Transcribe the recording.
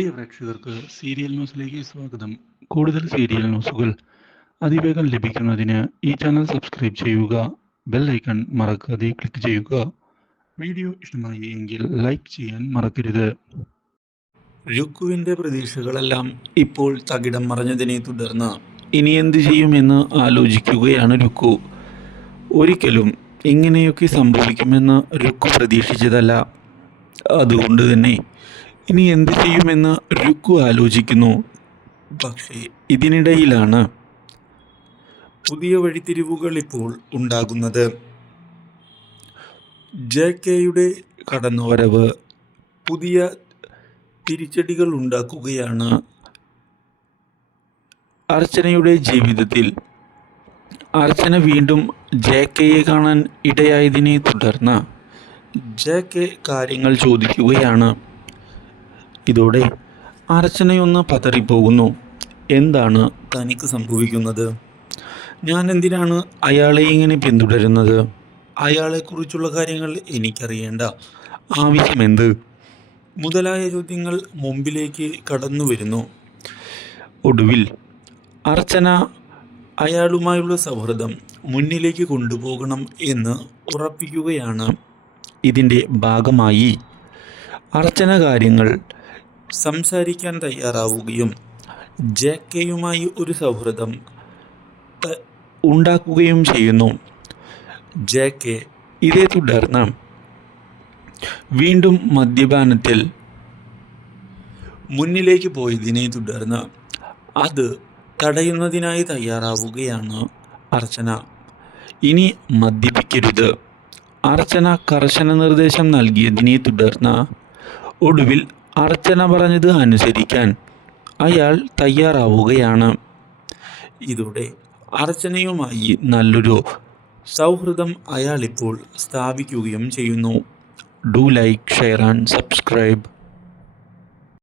പ്രിയ പ്രേക്ഷകർക്ക് സീരിയൽ ന്യൂസിലേക്ക് സ്വാഗതം. കൂടുതൽ സീരിയൽ ന്യൂസുകൾ അതിവേഗം ലഭിക്കുന്നതിന് ഈ ചാനൽ സബ്സ്ക്രൈബ് ചെയ്യുക ബെൽ ഐക്കൺ മറക്കാതെ ക്ലിക്ക് ചെയ്യുക. വീഡിയോ ഇഷ്ടമായി എങ്കിൽ ലൈക്ക് ചെയ്യാൻ മറക്കരുത്. രുക്കുവിന്റെ പ്രതീക്ഷകളെല്ലാം ഇപ്പോൾ തകിടം മറഞ്ഞതിനെ തുടർന്ന് ഇനി എന്ത് ചെയ്യുമെന്ന് ആലോചിക്കുകയാണ് രുക്കു. ഒരിക്കലും ഇങ്ങനെയൊക്കെ സംഭവിക്കുമെന്ന് രുക്കു പ്രതീക്ഷിച്ചതല്ല. അതുകൊണ്ട് തന്നെ ഇനി എന്ത് ചെയ്യുമെന്ന് രുക്കു ആലോചിക്കുന്നു. പക്ഷേ ഇതിനിടയിലാണ് പുതിയ വഴിത്തിരിവുകൾ ഇപ്പോൾ ഉണ്ടാകുന്നത്. ജെ കെയുടെ കടന്നുവരവ് പുതിയ തിരിച്ചടികൾ ഉണ്ടാക്കുകയാണ്. അർച്ചനയുടെ ജീവിതത്തിൽ അർച്ചന വീണ്ടും ജെ കെയെ കാണാൻ ഇടയായതിനെ തുടർന്ന് ജെ കെ കാര്യങ്ങൾ ചോദിക്കുകയാണ്. ഇതോടെ അർച്ചനയൊന്ന് പതറിപ്പോകുന്നു. എന്താണ് തനിക്ക് സംഭവിക്കുന്നത്? ഞാൻ എന്തിനാണ് അയാളെ ഇങ്ങനെ പിന്തുടരുന്നത്? അയാളെക്കുറിച്ചുള്ള കാര്യങ്ങൾ എനിക്കറിയേണ്ട. ആവശ്യമെന്ത് മുതലായ ചോദ്യങ്ങൾ മുമ്പിലേക്ക് കടന്നു വരുന്നു. ഒടുവിൽ അർച്ചന അയാളുമായുള്ള സൗഹൃദം മുന്നിലേക്ക് കൊണ്ടുപോകണം എന്ന് ഉറപ്പിക്കുകയാണ്. ഇതിന്റെ ഭാഗമായി അർച്ചന കാര്യങ്ങൾ സംസാരിക്കാൻ തയ്യാറാവുകയും ജെ കെയുമായി ഒരു സൗഹൃദം ഉണ്ടാക്കുകയും ചെയ്യുന്നു. ജെ കെ ഇതേ തുടർന്ന് വീണ്ടും മദ്യപാനത്തിൽ മുന്നിലേക്ക് പോയതിനെ തുടർന്ന് അത് തടയുന്നതിനായി തയ്യാറാവുകയാണ് അർച്ചന. ഇനി മദ്യപിക്കരുത്. അർച്ചന കർശന നിർദ്ദേശം നൽകിയതിനെ തുടർന്ന് ഒടുവിൽ അർച്ചന പറഞ്ഞത് അനുസരിക്കാൻ അയാൾ തയ്യാറാവുകയാണ്. ഇതോടെ അർച്ചനയുമായി നല്ലൊരു സൗഹൃദം അയാളിപ്പോൾ സ്ഥാപിക്കുകയും ചെയ്യുന്നു. Do like share and subscribe.